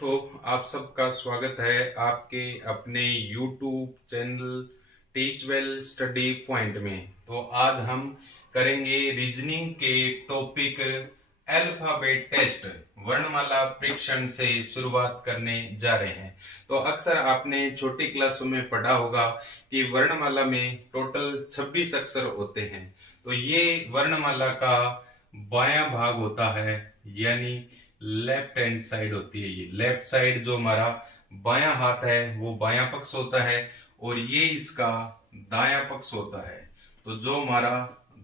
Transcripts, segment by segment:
तो आप सबका स्वागत है आपके अपने YouTube channel teach well study point में। तो आज हम करेंगे रीजनिंग के टॉपिक अल्फाबेट टेस्ट वर्णमाला परीक्षण से शुरुआत करने जा रहे हैं। तो अक्सर आपने छोटी क्लासों में पढ़ा होगा कि वर्णमाला में टोटल 26 अक्षर होते हैं। तो ये वर्णमाला का बायां भाग होता है, यानी लेफ्ट हैंड साइड होती है। ये लेफ्ट साइड जो हमारा बायां हाथ है वो बायां पक्ष होता है, और ये इसका दायां पक्ष होता है। तो जो हमारा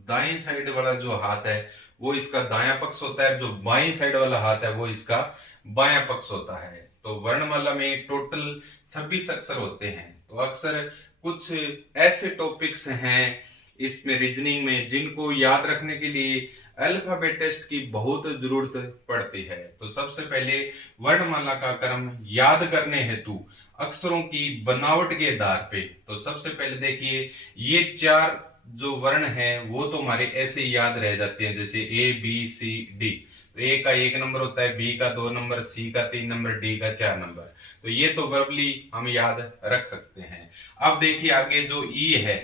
दाईं साइड वाला जो हाथ है वो इसका दायां पक्ष होता है, जो बाईं साइड वाला हाथ है वो इसका बायां पक्ष होता है। तो वर्णमाला में टोटल 26 अक्षर होते हैं। तो अक्सर कुछ ऐसे टॉपिक्स हैं इसमें रीजनिंग में जिनको याद रखने के लिए अल्फाबेट टेस्ट की बहुत जरूरत पड़ती है। तो सबसे पहले वर्णमाला का क्रम याद करने हेतु अक्षरों की बनावट के आधार पे, तो सबसे पहले देखिए ये 4 जो वर्ण है वो तो हमारे ऐसे याद रह जाते हैं, जैसे ए बी सी डी। तो ए का 1 नंबर होता है, बी का 2 नंबर, सी का 3 नंबर, डी का 4 नंबर। तो ये तो वर्बली हम याद रख सकते हैं। अब देखिए आगे जो ई है,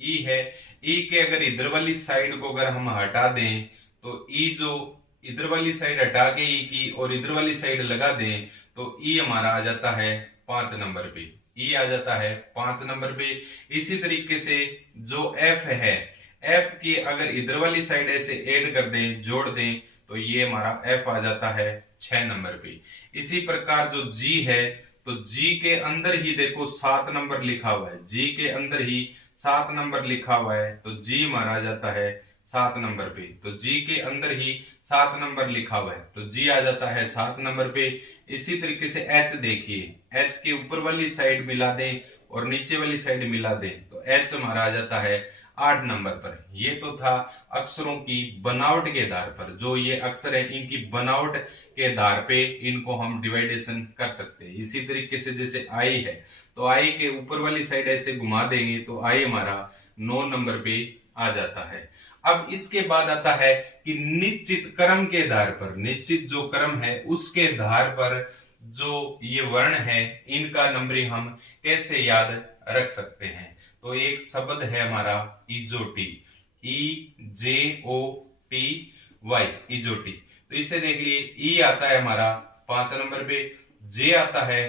ई है, ई के अगर इधर वाली साइड को अगर हम हटा दें तो ई जो इधर वाली साइड हटा के ई की और इधर वाली साइड लगा दें तो ई हमारा आ जाता है 5 नंबर पे। ई आ जाता है 5 नंबर पे। इसी तरीके से जो एफ है, एफ की अगर इधर वाली साइड ऐसे ऐड कर दें, जोड़ दें, तो ये हमारा एफ आ जाता है 6 नंबर पे। इसी प्रकार जो जी है, तो जी के अंदर ही देखो 7 नंबर लिखा हुआ है, जी के अंदर ही 7 नंबर लिखा हुआ है, तो जी हमारा आ जाता है 7 नंबर पे। तो जी के अंदर ही 7 नंबर लिखा हुआ है, तो जी आ जाता है 7 नंबर पे। इसी तरीके से एच देखिए, एच के ऊपर वाली साइड मिला दें और नीचे वाली साइड मिला दें तो एच हमारा आ जाता है 8 नंबर पर। ये तो था अक्षरों की बनावट के आधार पर। जो ये अक्षर है इनकी बनावट के आधार पे इनको हम डिवाइडेशन कर सकते हैं। इसी तरीके से जैसे आई है, तो आई के ऊपर वाली साइड ऐसे घुमा देंगे तो आई हमारा 9 नंबर पे आ जाता है। अब इसके बाद आता है कि निश्चित क्रम के आधार पर, निश्चित जो क्रम है उसके आधार पर जो ये वर्ण है इनका नंबरिंग हम कैसे याद रख सकते हैं। तो एक शब्द है हमारा इजोटी, ई जे ओ टी वाई, इजोटी। तो इसे देख लिए, ई आता है हमारा 5 नंबर पे, जे आता है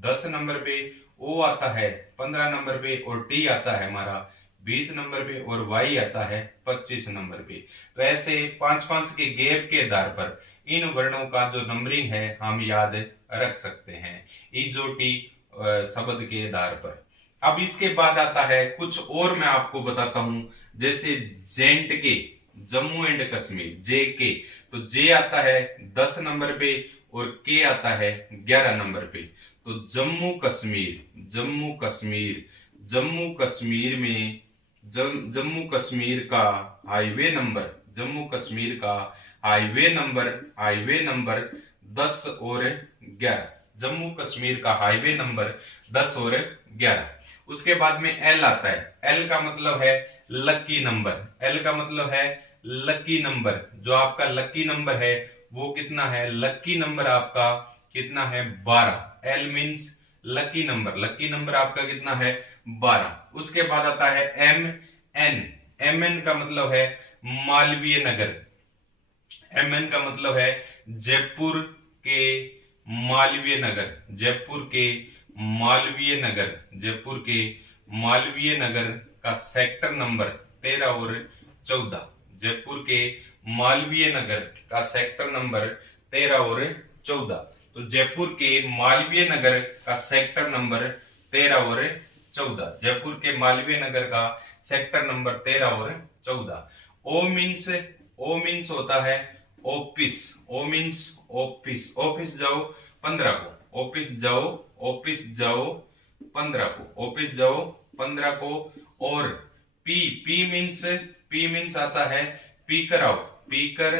10 नंबर पे, ओ आता है 15 नंबर पे, और टी आता है हमारा 20 नंबर पे, और वाई आता है 25 नंबर पे। तो ऐसे 5-5 के गैप के आधार पर इन वर्णों का जो नंबरिंग है हम याद रख सकते हैं इजोटी शब्द के आधार पर। अब इसके बाद आता है कुछ और मैं आपको बताता हूं, जैसे जेंट के, जम्मू एंड कश्मीर, जे के। तो जे आता है 10 नंबर पे और के आता है 11 नंबर पे। तो जम्मू कश्मीर, जम्मू कश्मीर, जम्मू कश्मीर में जम्मू कश्मीर का हाईवे नंबर, जम्मू कश्मीर का हाईवे नंबर 10 और 11, जम्मू कश्मीर का हाईवे नंबर 10 और 11। उसके बाद में एल आता है, एल का मतलब है लकी नंबर, एल का मतलब है लकी नंबर। जो आपका लकी नंबर है वो कितना है, लकी नंबर आपका कितना है 12। L means lucky number, lucky number आपका कितना है 12। उसके बाद आता है एम एन, एम एन का मतलब है मालवीय नगर, एम एन का मतलब है जयपुर के मालवीय नगर, जयपुर के मालवीय नगर, जयपुर के मालवीय नगर का सेक्टर नंबर 13 और 14, जयपुर के मालवीय नगर का सेक्टर नंबर 13 और 14। तो जयपुर के मालवीय नगर का सेक्टर नंबर 13 और 14, जयपुर के मालवीय नगर का सेक्टर नंबर 13 और 14। ओ मीन्स होता है office, O means office, office जाओ 15 को, ऑफिस जाओ, ऑफिस जाओ 15 को, ऑफिस जाओ 15 को। और पी मीन्स आता है पीकर आओ, पीकर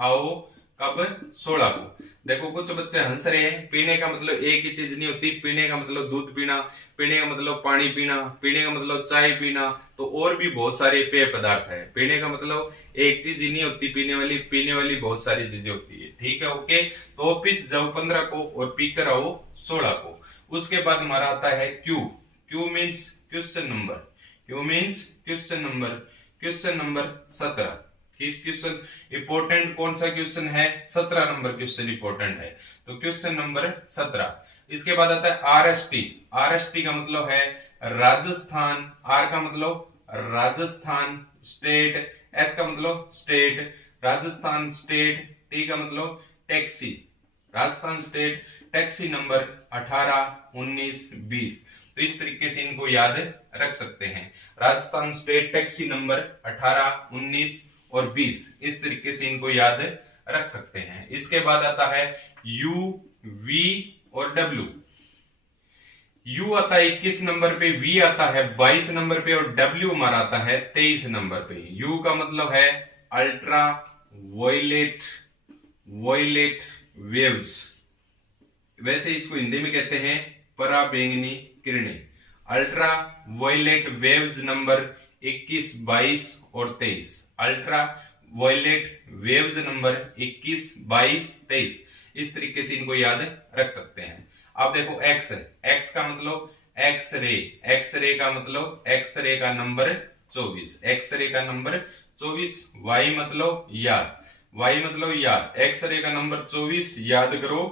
आओ कब? 16 को। देखो कुछ बच्चे हंस रहे हैं, पीने का मतलब एक ही चीज नहीं होती, पीने का मतलब दूध पीना, पीने का मतलब पानी पीना, पीने का मतलब चाय पीना, तो और भी बहुत सारे पेय पदार्थ है। पीने का मतलब एक चीज ही नहीं होती पीने वाली बहुत सारी चीजें होती है। ठीक है, ओके। तो ऑफिस जाओ 15 को और पी कर आओ 16 को। उसके बाद हमारा आता है Q. Q means question number. Q means question number. Question number 17। किस क्वेश्चन इंपोर्टेंट कौन सा क्वेश्चन है? 17 नंबर क्वेश्चन इंपोर्टेंट है, तो क्वेश्चन नंबर 17। इसके बाद आता है आरएसटी। आरएसटी का मतलब है राजस्थान। आर का मतलब राजस्थान स्टेट, एस का मतलब स्टेट, राजस्थान स्टेट, टी का मतलब taxi, Rajasthan state taxi number 18, 19, 20। तो इस तरीके से इनको याद रख सकते हैं। राजस्थान स्टेट टैक्सी नंबर 18, 19 और 20, इस तरीके से इनको याद रख सकते हैं। इसके बाद आता है यू, वी और डब्ल्यू। यू आता है 21 नंबर पे, वी आता है 22 नंबर पे और डब्ल्यू हमारा आता है 23 नंबर पे। यू का मतलब है अल्ट्रा वायलेट वेव्स, वैसे इसको हिंदी में कहते हैं पराबैंगनी किरणें। अल्ट्रा वायलेट वेव्स नंबर 21, 22 और 23। अल्ट्रा वायलेट वेव्स नंबर 21, 22, 23, इस तरीके से इनको याद रख सकते हैं। अब देखो एक्स, एक्स का मतलब एक्सरे, एक्सरे का मतलब एक्सरे का नंबर 24, एक्सरे का नंबर 24। वाई मतलब याद, वाई मतलब याद, एक्सरे का नंबर 24 याद करो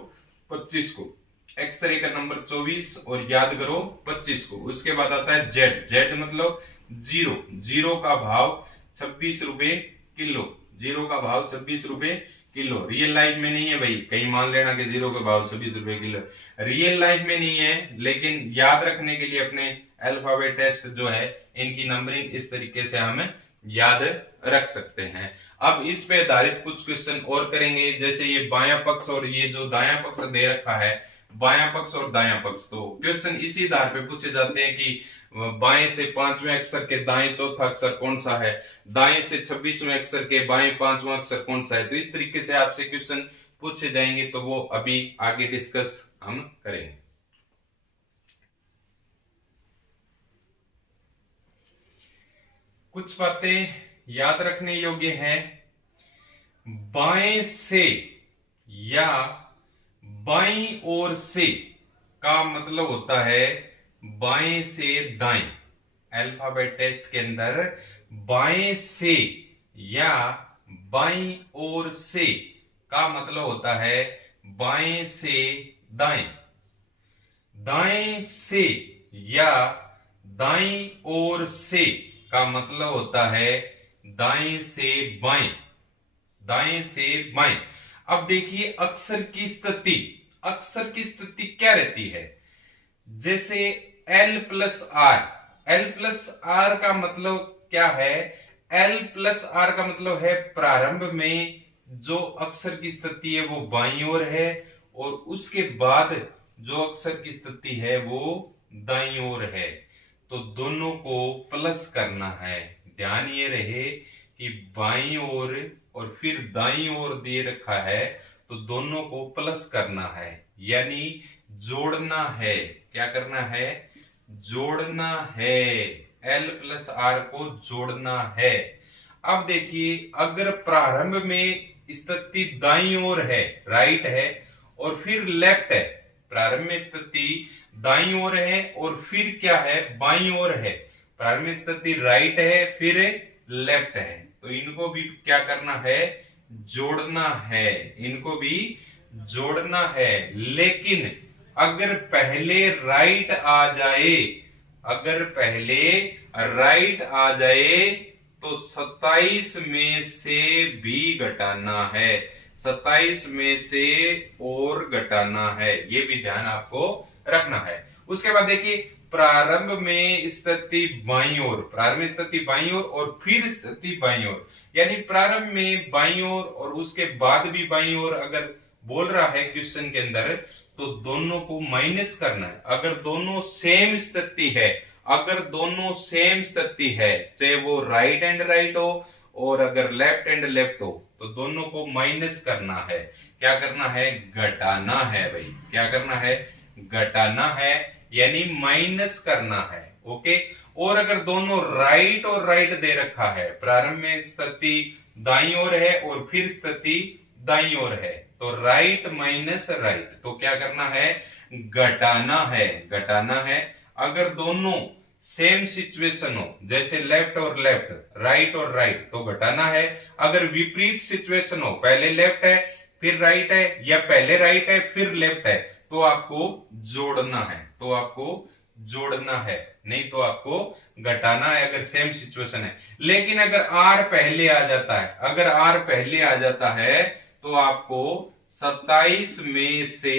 25 को, एक्सरे का नंबर 24 और याद करो 25 को। उसके बाद आता है जेड। जेड मतलब जीरो, जीरो का भाव 26 रुपए किलो, जीरो का भाव 26 रुपए किलो। रियल लाइफ में नहीं है भाई, कहीं मान लेना कि जीरो का भाव 26 रुपए किलो, रियल लाइफ में नहीं है, लेकिन याद रखने के लिए अपने अल्फाबेट टेस्ट जो है इनकी नंबरिंग इस तरीके से हम याद रख सकते हैं। अब इस पे आधारित कुछ क्वेश्चन और करेंगे, जैसे ये बायां पक्ष और ये जो दायां पक्ष दे रखा है, बायां पक्ष और दायां पक्ष, तो क्वेश्चन इसी आधार पे पूछे जाते हैं कि बाएं से 5वें अक्षर के दाएं चौथा अक्षर कौन सा है, दाएं से 26वें अक्षर के बाएं 5वां अक्षर कौन सा है। तो इस तरीके से आपसे क्वेश्चन पूछे जाएंगे, तो वो अभी आगे डिस्कस हम करेंगे। कुछ बातें याद रखने योग्य है। बाएं से या बाईं ओर से का मतलब होता है बाएं से दाएं। अल्फाबेट टेस्ट के अंदर बाएं से या बाईं ओर से का मतलब होता है बाएं से दाएं। दाएं से या दाईं ओर से का मतलब होता है दाएं से बाएं, दाएं से बाएं। अब देखिए अक्षर की स्थिति, अक्षर की स्थिति क्या रहती है? जैसे L plus R, L plus R का मतलब क्या है? L प्लस आर का मतलब है प्रारंभ में जो अक्षर की स्थिति है वो बाईं ओर है और उसके बाद जो अक्षर की स्थिति है वो दाईं ओर है, तो दोनों को प्लस करना है। ध्यान ये रहे कि बाईं ओर और फिर दाईं ओर दे रखा है, तो दोनों को प्लस करना है, यानी जोड़ना है। क्या करना है? जोड़ना है। L प्लस आर को जोड़ना है। अब देखिए अगर प्रारंभ में स्थिति दाईं ओर है, राइट है, और फिर लेफ्ट है, प्रारंभ में स्थिति दाईं ओर है और फिर क्या है? बाईं ओर है। प्रारंभ में स्थिति राइट है फिर लेफ्ट है, तो इनको भी क्या करना है? जोड़ना है, इनको भी जोड़ना है। लेकिन अगर पहले राइट आ जाए, अगर पहले राइट आ जाए तो 27 में से भी घटाना है, 27 में से और घटाना है, ये भी ध्यान आपको रखना है। उसके बाद देखिए प्रारंभ में स्थिति बाईं ओर, प्रारंभ में स्थिति बाईं ओर और फिर स्थिति बाईं ओर, यानी प्रारंभ में बाईं ओर और उसके बाद भी बाईं ओर अगर बोल रहा है क्वेश्चन के अंदर, तो दोनों को माइनस करना है। अगर दोनों सेम स्थिति है, अगर दोनों सेम स्थिति है, चाहे वो राइट एंड राइट हो और अगर लेफ्ट एंड लेफ्ट हो तो दोनों को माइनस करना है। क्या करना है? घटाना है भाई। क्या करना है? घटाना है, यानी माइनस करना है। ओके। और अगर दोनों राइट और राइट दे रखा है, प्रारंभ में स्थिति दाईं ओर है और फिर स्थिति दाईं ओर है, तो राइट माइनस राइट, तो क्या करना है? घटाना है। घटाना है। अगर दोनों सेम सिचुएशन हो, जैसे लेफ्ट और लेफ्ट, राइट और राइट, तो घटाना है। अगर विपरीत सिचुएशन हो, पहले लेफ्ट है फिर राइट है, या पहले राइट है फिर लेफ्ट है, तो आपको जोड़ना है। तो आपको जोड़ना है, नहीं तो आपको घटाना है अगर सेम सिचुएशन है। लेकिन अगर आर पहले आ जाता है, अगर आर पहले आ जाता है, तो आपको 27 में से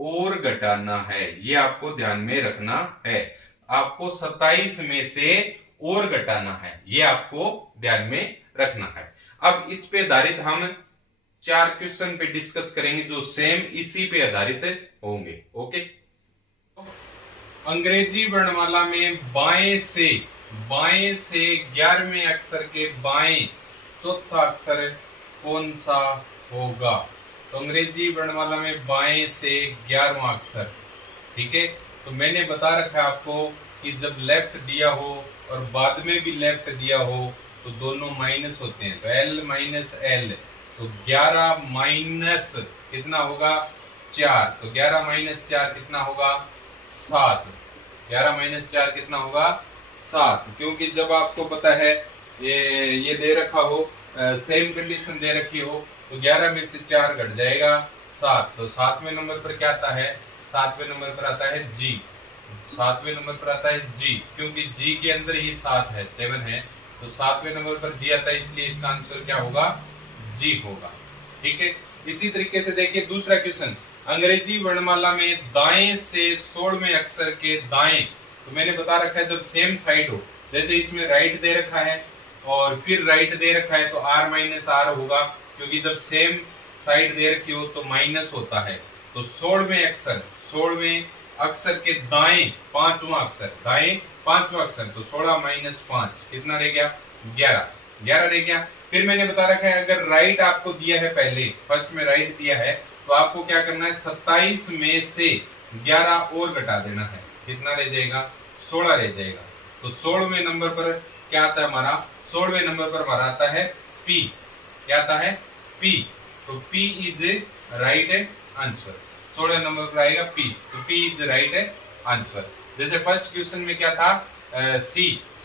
और घटाना है। ये आपको ध्यान में रखना है। आपको 27 में से और घटाना है, ये आपको ध्यान में रखना है। अब इस पे आधारित हम 4 क्वेश्चन पे डिस्कस करेंगे जो सेम इसी पे आधारित होंगे। ओके। अंग्रेजी वर्णमाला में बाएं से 11वें अक्षर के बाएं चौथा अक्षर कौन सा होगा? तो अंग्रेजी वर्णमाला में बाएं से 11वां अक्षर, ठीक है। तो मैंने बता रखा है आपको कि जब लेफ्ट दिया हो और बाद में भी लेफ्ट दिया हो तो दोनों माइनस होते हैं, तो L माइनस L, तो 11 माइनस कितना होगा? 4, तो 11 माइनस 4 कितना होगा? 7। 11 माइनस 4 कितना होगा? 7। क्योंकि जब आपको पता है ये दे रखा हो, सेम कंडीशन दे रखी हो, तो 11 में से 4 घट जाएगा 7, तो 7वें नंबर पर क्या आता है? 7वें नंबर पर आता है G। 7वें नंबर पर आता है G, क्योंकि G के अंदर ही 7 है, 7 है, तो 7वें नंबर पर G आता है, इसलिए इसका आंसर क्या होगा? G होगा। ठीक है। इसी तरीके से देखिए दूसरा क्वेश्चन, अंग्रेजी वर्णमाला में दाएं से 16वें अक्षर के दाएं, तो मैंने बता रखा है जब सेम साइड हो, जैसे इसमें राइट दे रखा है और फिर राइट दे रखा है, तो R माइनस R होगा, क्योंकि जब सेम साइड दे रखी हो तो माइनस होता है। तो 16वें अक्षर के दाएं 5वां अक्षर, दाएं 5वां अक्षर, तो 16 माइनस 5 कितना रह गया? 11 रह गया। फिर मैंने बता रखा है अगर राइट आपको दिया है, पहले फर्स्ट में राइट दिया है, तो आपको क्या करना है? 27 में से 11 और घटा देना है, कितना रह जाएगा? 16 रह जाएगा। तो 16वें नंबर पर क्या आता है हमारा? 16वें नंबर पर हमारा आता है P। क्या आता है? P। तो P इज राइट आंसर। 16वें नंबर पर आएगा P, तो P इज राइट आंसर। जैसे फर्स्ट क्वेश्चन में क्या था? C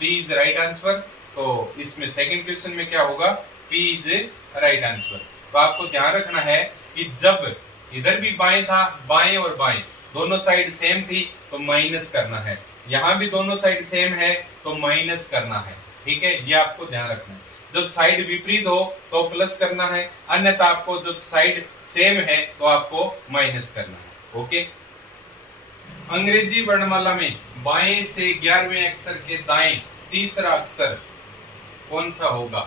इज राइट आंसर, तो इसमें सेकंड क्वेश्चन में क्या होगा? P is right answer. तो आपको ध्यान रखना है कि जब इधर भी बाएं था, बाएं और बाएं दोनों साइड सेम थी, तो माइनस करना है। यहाँ भी दोनों साइड सेम है तो माइनस करना है। ठीक है, ये आपको ध्यान रखना है। जब साइड विपरीत हो तो प्लस करना है, अन्यथा आपको जब साइड सेम है तो आपको माइनस करना है। ओके। अंग्रेजी वर्णमाला में बाएं से 11वें अक्षर के दाएं तीसरा अक्षर कौन सा होगा?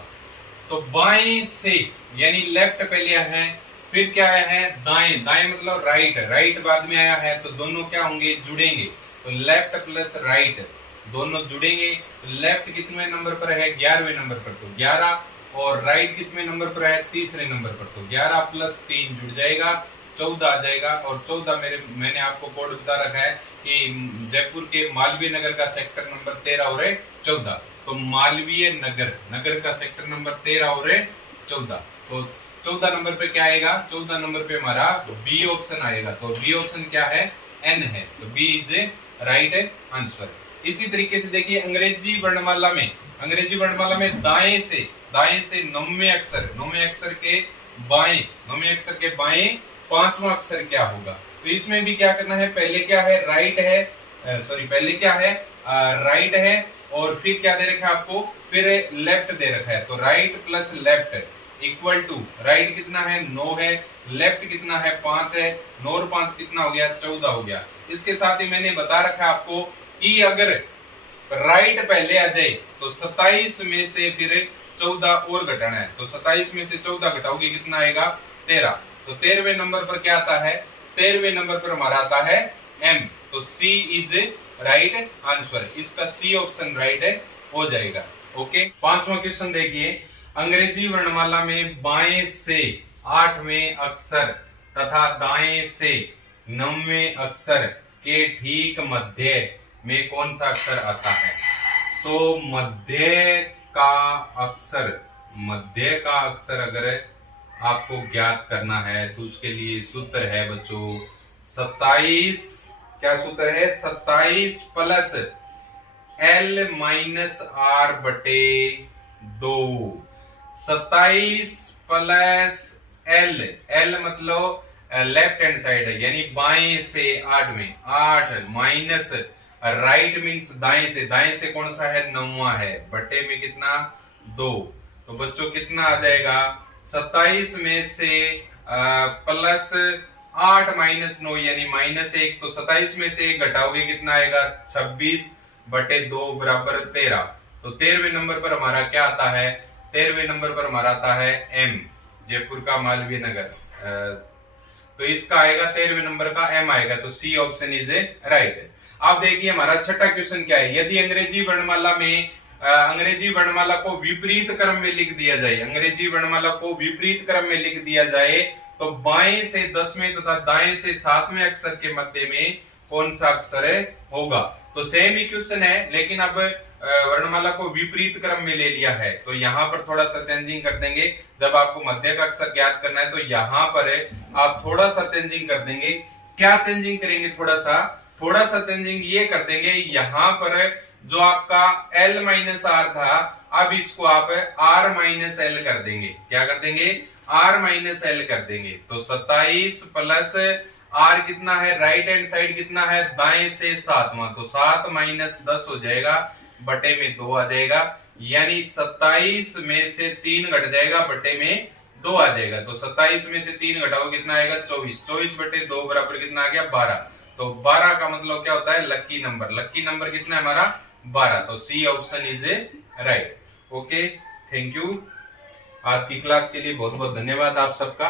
तो बाएं से यानी लेफ्ट पहले है, फिर क्या आया है? दाएं। दाएं मतलब राइट, राइट बाद में आया है, तो दोनों क्या होंगे? जुड़ेंगे। तो लेफ्ट प्लस राइट दोनों जुड़ेंगे। लेफ्ट कितने नंबर पर है? 11वें नंबर पर, तो 11, और राइट कितने नंबर पर है? तीसरे नंबर पर, तो 11 प्लस 3 जुड़ जाएगा, 14 आ जाएगा। और 14 मैंने आपको कोड बता रखा है कि जयपुर के मालवीय नगर का सेक्टर नंबर 13 और 14, तो मालवीय नगर का सेक्टर नंबर 13 और 14, तो 14 नंबर पे क्या आएगा? 14 नंबर पे हमारा बी ऑप्शन आएगा। तो बी ऑप्शन क्या है? एन है, तो बी इज राइट आंसर। इसी तरीके से देखिए अंग्रेजी वर्णमाला में दाएं से 9वें अक्षर के बाएं 5वां अक्षर क्या होगा? तो इसमें भी क्या करना है? पहले क्या है? राइट है और फिर क्या दे रखा है आपको? फिर लेफ्ट दे रखा है, तो right plus left equal to, right कितना है? 9 है, लेफ्ट कितना है? 5 है, 9 और 5 कितना हो गया? 14 हो गया। इसके साथ ही मैंने बता रखा है आपको कि अगर राइट पहले आ जाए तो 27 में से फिर 14 और घटाना है, तो 27 में से 14 घटाओगे कितना आएगा? 13। तो 13वें नंबर पर क्या आता है? 13वें नंबर पर हमारा आता है M, तो C इज राइट आंसर। इसका C ऑप्शन राइट हो जाएगा। ओके। 5वां क्वेश्चन देखिए, अंग्रेजी वर्णमाला में बाएं से 8वें अक्षर तथा दाएं से 9वें अक्षर के ठीक मध्य में कौन सा अक्षर आता है? तो मध्य का अक्षर अगर आपको ज्ञात करना है तो उसके लिए सूत्र है बच्चों 27। क्या सूत्र है? 27 प्लस L माइनस R बटे 2। 27 प्लस L मतलब लेफ्ट हैंड साइड है, यानी बाएं से 8वें, 8 माइनस राइट मीन्स दाएं से कौन सा है? 9वां है, बटे में कितना? 2। तो बच्चों कितना आ जाएगा? 27 में से प्लस 8 माइनस 9 यानी -1, तो 27 में से 1 घटाओगे कितना आएगा? 26 बटे 2 बराबर 13। तो 13वें नंबर पर हमारा क्या आता है? 13वें नंबर पर हमारा आता है M, जयपुर का मालवीय नगर। तो इसका आएगा 13वें नंबर का M आएगा, तो C option is A right. आप देखिए हमारा छठा क्वेश्चन क्या है? यदि अंग्रेजी वर्णमाला को विपरीत क्रम में लिख दिया जाए, अंग्रेजी वर्णमाला को विपरीत क्रम में लिख दिया जाए तो बाएं से 10वें तथा दाएं से 7वें अक्षर के मध्य में कौन सा अक्षर होगा? तो सेम ही क्वेश्चन है, लेकिन अब वर्णमाला को विपरीत क्रम में ले लिया है, तो यहाँ पर थोड़ा सा चेंजिंग कर देंगे। जब आपको मध्य का अक्षर ज्ञात करना है तो यहाँ पर आप थोड़ा सा चेंजिंग कर देंगे। क्या चेंजिंग करेंगे? थोड़ा सा चेंजिंग ये कर देंगे, यहाँ पर जो आपका L माइनस R था, अब इसको आप R माइनस L कर देंगे। क्या कर देंगे? R माइनस L कर देंगे। तो 27 प्लस R कितना है? राइट हैंड साइड कितना है? दाएं से 7वां, तो 7 माइनस 10 हो जाएगा, बटे में 2 आ जाएगा, यानी 27 में से 3 घट जाएगा, बटे में 2 आ जाएगा। तो 27 में से 3 घटाओ कितना आएगा? 24। 24 बटे 2 बराबर कितना आ गया? 12। तो 12 का मतलब क्या होता है? लकी नंबर कितना है हमारा? 12। तो C option is A right. Okay, thank you. आज की क्लास के लिए बहुत बहुत धन्यवाद आप सबका।